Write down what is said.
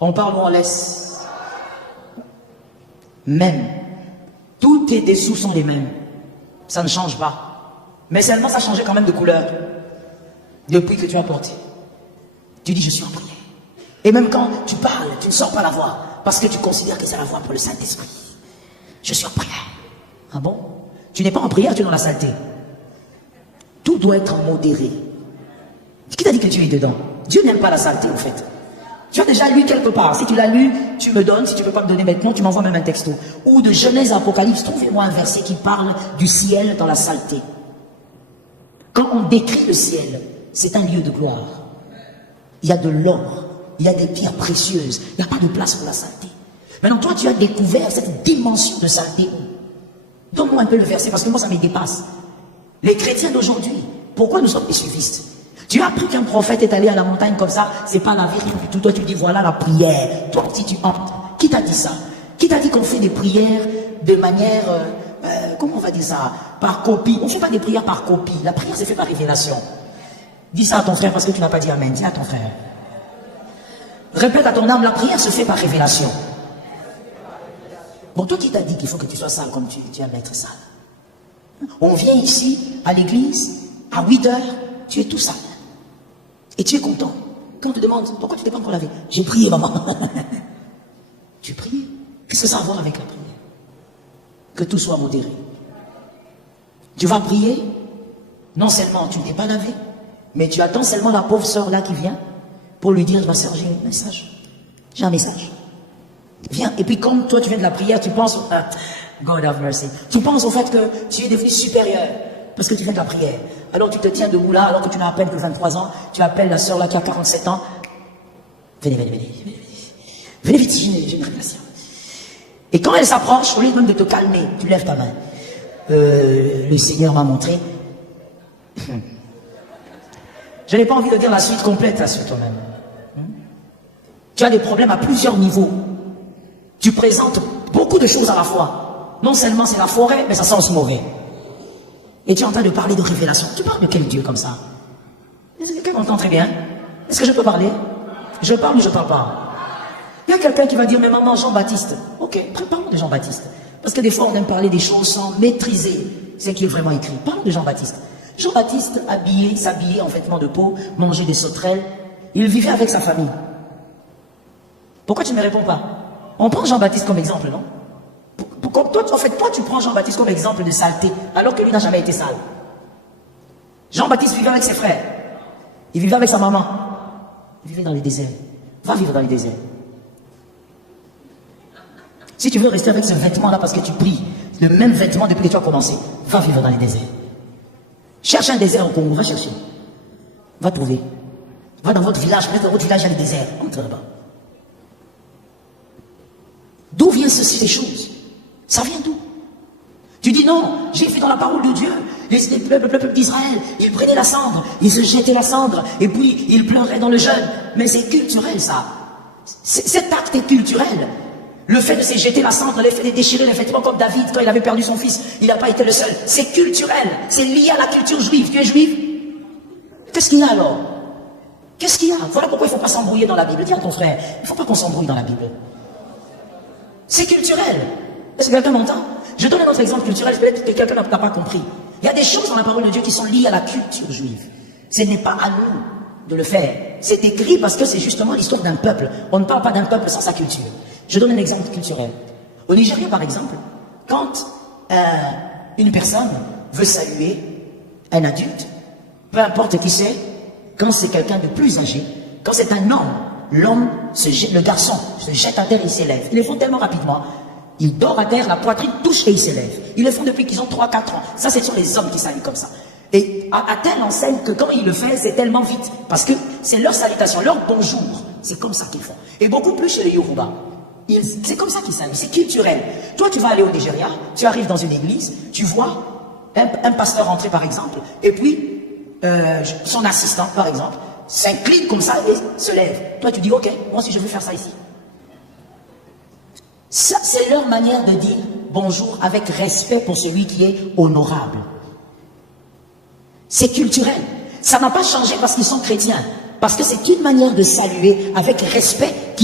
On parle ou on laisse? Même. Tous tes dessous sont les mêmes. Ça ne change pas. Mais seulement ça a changé quand même de couleur. Depuis que tu as porté. Tu dis, je suis en prière. Et même quand tu parles, tu ne sors pas la voix. Parce que tu considères que c'est la voix pour le Saint-Esprit. Je suis en prière. Ah bon? Tu n'es pas en prière, tu es dans la saleté. Tout doit être modéré. Qui t'a dit que tu es dedans? Dieu n'aime pas la saleté, en fait. Tu as déjà lu quelque part. Si tu l'as lu, tu me donnes. Si tu ne peux pas me donner maintenant, tu m'envoies même un texto. Ou de Genèse à Apocalypse, trouvez-moi un verset qui parle du ciel dans la saleté. Quand on décrit le ciel, c'est un lieu de gloire. Il y a de l'or, il y a des pierres précieuses. Il n'y a pas de place pour la saleté. Maintenant, toi, tu as découvert cette dimension de saleté. Donne-moi un peu le verset, parce que moi, ça me dépasse. Les chrétiens d'aujourd'hui, pourquoi nous sommes des suivistes? Tu as appris qu'un prophète est allé à la montagne comme ça, c'est pas la vérité du tout. Toi, tu dis, voilà la prière. Toi, si tu entres. Qui t'a dit ça? Qui t'a dit qu'on fait des prières de manière, comment on va dire ça? Par copie. On ne fait pas des prières par copie. La prière, c'est fait par révélation. Dis ça à ton frère parce que tu n'as pas dit amen. Dis à ton frère. Répète à ton âme, la prière se fait par révélation. Bon, toi qui t'as dit qu'il faut que tu sois sale comme tu es un maître sale. On vient ici, à l'église, à 8 heures, tu es tout sale. Et tu es content. Quand on te demande, pourquoi tu t'es pas encore lavé? J'ai prié, maman. Tu pries. Qu'est-ce que ça a à voir avec la prière? Que tout soit modéré. Tu vas prier, non seulement tu ne t'es pas lavé, mais tu attends seulement la pauvre sœur là qui vient pour lui dire, ma sœur, j'ai un message. J'ai un message. Viens. Et puis comme toi tu viens de la prière, tu penses, God have mercy. Tu penses au fait que tu es devenu supérieur parce que tu viens de la prière. Alors tu te tiens debout là, alors que tu n'as à peine que 23 ans, tu appelles la sœur là qui a 47 ans. Venez, venez, venez, venez. Venez vite, j'ai une révélation. Et quand elle s'approche, au lieu même de te calmer, tu lèves ta main. Le Seigneur m'a montré. Je n'ai pas envie de dire la suite complète là sur toi-même. Tu as des problèmes à plusieurs niveaux. Tu présentes beaucoup de choses à la fois. Non seulement c'est la forêt, mais ça sent aussi mauvais. Et tu es en train de parler de révélation. Tu parles de quel Dieu comme ça? Quelqu'un m'entend très bien? Est-ce que je peux parler? Je parle ou je ne parle pas? Il y a quelqu'un qui va dire, mais maman, Jean-Baptiste. Ok, parlons de Jean-Baptiste. Parce que des fois, on aime parler des choses sans maîtriser ce qui est vraiment écrit. Parlons de Jean-Baptiste. Jean-Baptiste, s'habillait en vêtements de peau, mangeait des sauterelles. Il vivait avec sa famille. Pourquoi tu ne me réponds pas? On prend Jean-Baptiste comme exemple, non? En fait, toi, tu prends Jean-Baptiste comme exemple de saleté, alors que lui n'a jamais été sale. Jean-Baptiste vivait avec ses frères. Il vivait avec sa maman. Il vivait dans les déserts. Va vivre dans les déserts. Si tu veux rester avec ce vêtement-là parce que tu pries, le même vêtement depuis que tu as commencé, va vivre dans les déserts. Cherche un désert au Congo, va chercher. Va trouver. Va dans votre village, peut-être dans votre village, il y a des déserts. Entre là-bas. D'où viennent ces choses? Ça vient d'où? Tu dis non, j'ai vu dans la parole de Dieu, le peuple d'Israël, ils prenaient la cendre, ils se jetaient la cendre, et puis ils pleuraient dans le jeûne. Mais c'est culturel ça. Cet acte est culturel. Le fait de se jeter la cendre, le fait de déchirer les vêtements comme David, quand il avait perdu son fils, il n'a pas été le seul. C'est culturel, c'est lié à la culture juive. Tu es juif? Qu'est-ce qu'il y a alors? Qu'est-ce qu'il y a? Voilà pourquoi il ne faut pas s'embrouiller dans la Bible. Dis à ton frère, il ne faut pas qu'on s'embrouille dans la Bible. C'est culturel. Est-ce que quelqu'un m'entend? Je donne un autre exemple culturel, peut-être que quelqu'un n'a pas compris. Il y a des choses dans la parole de Dieu qui sont liées à la culture juive. Ce n'est pas à nous de le faire. C'est écrit parce que c'est justement l'histoire d'un peuple. On ne parle pas d'un peuple sans sa culture. Je donne un exemple culturel. Au Nigeria, par exemple, quand une personne veut saluer un adulte, peu importe qui c'est, quand c'est quelqu'un de plus âgé, quand c'est un homme, le garçon se jette à terre et il s'élève. Ils le font tellement rapidement. Il dort à terre, la poitrine touche et il s'élève. Ils le font depuis qu'ils ont 3-4 ans. Ça, ce sont les hommes qui saluent comme ça. Et à telle enseigne que quand ils le font, c'est tellement vite. Parce que c'est leur salutation, leur bonjour. C'est comme ça qu'ils font. Et beaucoup plus chez les Yoruba. C'est comme ça qu'ils saluent, c'est culturel. Toi, tu vas aller au Nigeria, tu arrives dans une église, tu vois un pasteur entrer par exemple, et puis son assistant par exemple, s'incline comme ça et se lève. Toi, tu dis, ok, moi aussi je veux faire ça ici. Ça, c'est leur manière de dire bonjour avec respect pour celui qui est honorable. C'est culturel. Ça n'a pas changé parce qu'ils sont chrétiens. Parce que c'est une manière de saluer avec respect